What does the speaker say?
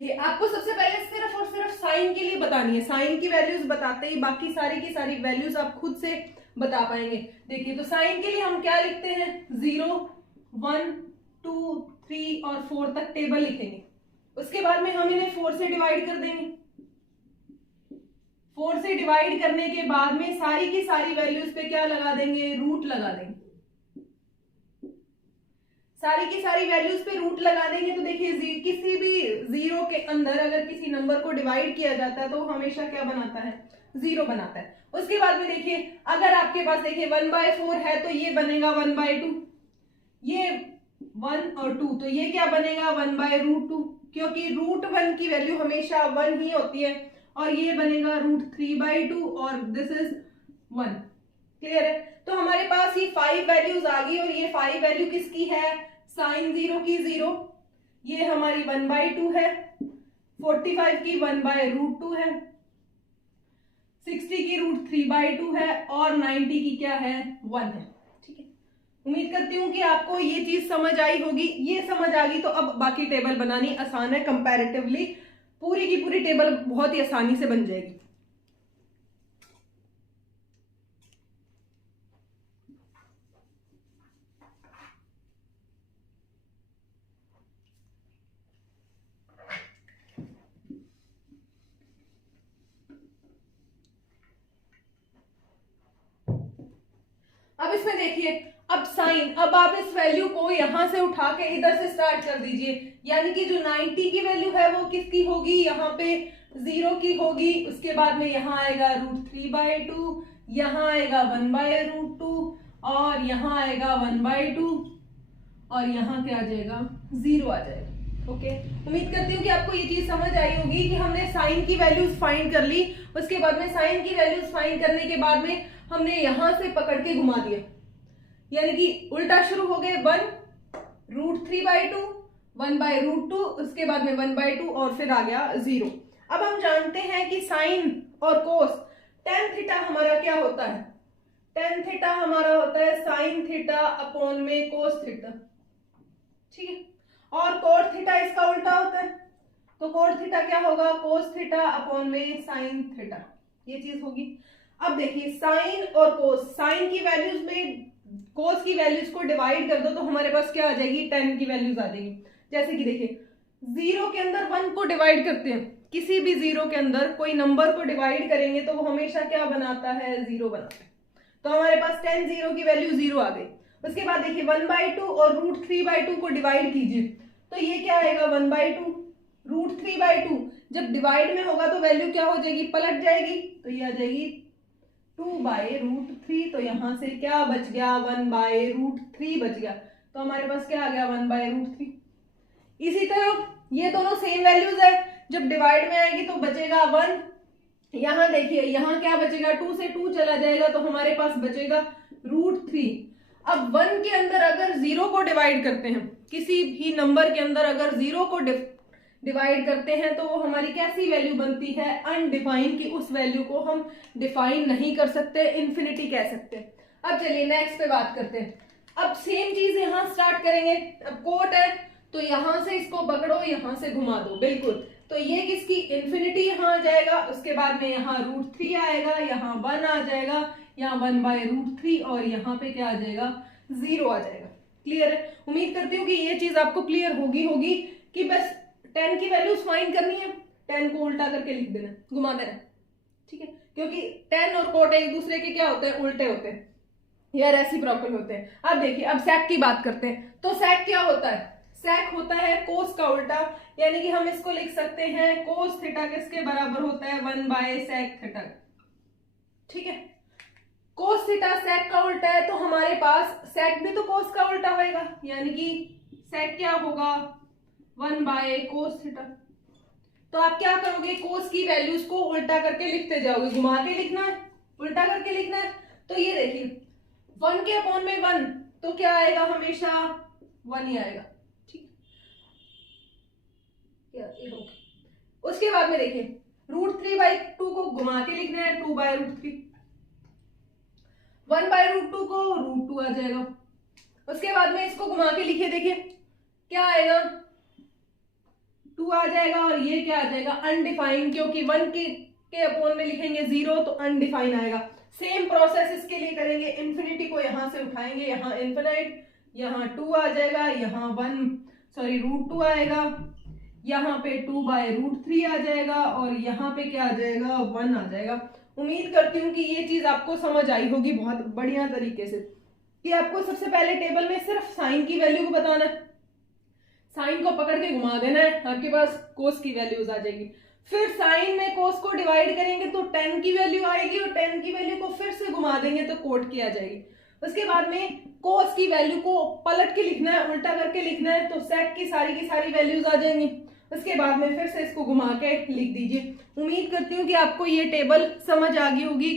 ये आपको सबसे पहले सिर्फ और सिर्फ साइन के लिए बतानी है, साइन की वैल्यूज बताते ही बाकी सारी की सारी वैल्यूज आप खुद से बता पाएंगे। देखिए तो साइन के लिए हम क्या लिखते हैं, 0 1 2 3 और 4 तक टेबल लिखेंगे। उसके बाद में हम इन्हें 4 से डिवाइड कर देंगे। 4 से डिवाइड करने के बाद में सारी की सारी वैल्यूज पे क्या लगा देंगे, रूट लगा देंगे। सारी की सारी वैल्यूज पे रूट लगा देंगे तो देखिए किसी भी जीरो के अंदर अगर किसी नंबर को डिवाइड किया जाता है तो हमेशा क्या बनाता है, जीरो बनाता है। उसके बाद में देखिए अगर आपके पास देखिए 1/4 है तो ये बनेगा 1/2, ये 1 और 2 तो ये क्या बनेगा 1/√2, क्योंकि √1 की वैल्यू हमेशा 1 ही होती है, और ये बनेगा √3/2 और दिस इज 1। क्लियर है? तो हमारे पास ये 5 वैल्यूज आ गई और ये 5 वैल्यू किसकी है, साइन 0 की 0, ये हमारी 1/2 है, 45 की 1/√2 है, 60 की √3/2 है और 90 की क्या है 1 है। ठीक है, उम्मीद करती हूँ कि आपको ये चीज समझ आई होगी। ये समझ आ गई तो अब बाकी टेबल बनानी आसान है, कंपैरेटिवली पूरी की पूरी टेबल बहुत ही आसानी से बन जाएगी। अब इसमें देखिए, अब साइन, अब आप इस वैल्यू को यहां से उठा के इधर से स्टार्ट कर दीजिए, यानी कि जो 90 की वैल्यू है वो किसकी होगी, यहाँ पे 0 की होगी। उसके बाद में यहाँ आएगा √3/2, यहाँ आएगा 1/√2 और यहाँ आएगा 1/2 और यहाँ क्या आ जाएगा, 0 आ जाएगा। ओके, उम्मीद करती हूँ कि आपको ये चीज समझ आई होगी कि हमने साइन की वैल्यूज फाइंड कर ली। उसके बाद में साइन की वैल्यूज फाइंड करने के बाद में हमने यहां से पकड़ के घुमा दिया, यानी कि उल्टा शुरू हो गए 1 √3/2 1/√2, उसके बाद में 1/2 और फिर आ गया 0। अब हम जानते हैं कि साइन और कोस, tan थीटा हमारा क्या होता है, tan थीटा हमारा होता है साइन थीटा अपॉन में कोस थीटा। ठीक है, और कोट थीटा इसका उल्टा होता है, तो कोट थीटा क्या होगा, कोस थीटा अपॉन में साइन थीटा, ये चीज होगी। अब देखिए साइन और कोस, साइन की वैल्यूज में कोस की वैल्यूज को डिवाइड कर दो तो हमारे पास क्या आ जाएगी, tan की वैल्यूज आ जाएगी। जैसे कि देखिए 0 के अंदर 1 को डिवाइड करते हैं, किसी भी 0 के अंदर कोई नंबर को डिवाइड करेंगे तो वो हमेशा क्या बनाता है, 0 बनाता है। तो हमारे पास tan 0 की वैल्यू 0 आ गई। उसके बाद देखिए 1/2 और √3/2 को डिवाइड कीजिए तो ये क्या आएगा 1/2, √3/2 जब डिवाइड में होगा तो वैल्यू क्या हो जाएगी, पलट जाएगी, तो ये आ जाएगी 2/√3, तो यहां से क्या बच गया 1/√3 बच गया, तो हमारे पास क्या आ गया 1/√3। इसी तरह ये दोनों सेम वैल्यूज है, जब डिवाइड में आएगी तो बचेगा 1, यहां देखिए यहां क्या बचेगा, 2 से 2 चला जाएगा तो हमारे पास बचेगा √3। अब 1 के अंदर अगर 0 को डिवाइड करते हैं, किसी भी नंबर के अंदर अगर 0 को डिवाइड करते हैं तो वो हमारी कैसी वैल्यू बनती है, अनडिफाइन, की उस वैल्यू को हम डिफाइन नहीं कर सकते, इन्फिनिटी कह सकते। अब चलिए नेक्स्ट पे बात करते हैं। अब सेम चीज यहां स्टार्ट करेंगे। अब कोट है तो यहां से इसको पकड़ो, यहां से घुमा दो, बिल्कुल, तो ये किसकी इन्फिनिटी यहां आ जाएगा। उसके बाद में यहाँ √3 आएगा, यहाँ 1 आ जाएगा, यहाँ 1/√3 और यहाँ पे क्या आ जाएगा, 0 आ जाएगा। क्लियर है? उम्मीद करती हूँ कि ये चीज आपको क्लियर होगी कि बस tan की वैल्यूज फाइंड करनी है, tan को उल्टा करके लिख देना, घुमा देना। ठीक है, क्योंकि tan और कोट एक दूसरे के क्या होते हैं, उल्टे होते हैं या रेसिप्रोकल होते हैं। अब देखिए अब sec की बात करते हैं, तो sec क्या होता है, sec होता है कोस का उल्टा, यानी कि हम इसको लिख सकते हैं कोस थीटा किसके बराबर होता है, 1/sec थीटा। ठीक है, कोस थीटा sec का उल्टा है तो हमारे पास sec भी तो कोस का उल्टा होएगा, यानी कि sec क्या होगा 1/cos थीटा। तो आप क्या करोगे, कोस की वैल्यूज को उल्टा करके लिखते जाओगे, घुमा के लिखना है, उल्टा करके लिखना है। तो ये देखिए 1 के अपॉन में 1 तो क्या आएगा, हमेशा 1 ही आएगा। ठीक, उसके बाद में देखिए √3/2 को घुमा के लिखना है 2/√3, 1/√2 को √2 आ जाएगा। उसके बाद में इसको घुमा के लिखिए, देखिए क्या आएगा 2 आ जाएगा और ये क्या आ जाएगा अनडिफाइंड, क्योंकि 1 के अपोन में लिखेंगे 0 तो अनडिफाइन आएगा। सेम प्रोसेस इसके लिए करेंगे, इन्फिनिटी को यहां से उठाएंगे, यहाँ इन्फिनाइट, यहाँ 2 आ जाएगा, यहाँ √2 आएगा, यहाँ पे 2/√3 आ जाएगा और यहाँ पे क्या आ जाएगा 1 आ जाएगा। उम्मीद करती हूँ कि ये चीज आपको समझ आई होगी बहुत बढ़िया तरीके से, कि आपको सबसे पहले टेबल में सिर्फ साइन की वैल्यू को बताना है, साइन को पकड़ के घुमा देना है, आपके पास कोस की वैल्यूज आ जाएगी। फिर साइन में कोस को डिवाइड करेंगे तो tan की वैल्यू आएगी और tan की वैल्यू को फिर से घुमा देंगे तो कोट की आ जाएगी। उसके बाद में कोस की वैल्यू को पलट के लिखना है, उल्टा करके लिखना है, तो सेक की सारी वैल्यूज आ जाएंगी। उसके बाद में फिर से इसको घुमा के लिख दीजिए। उम्मीद करती हूँ कि आपको ये टेबल समझ आ गई होगी।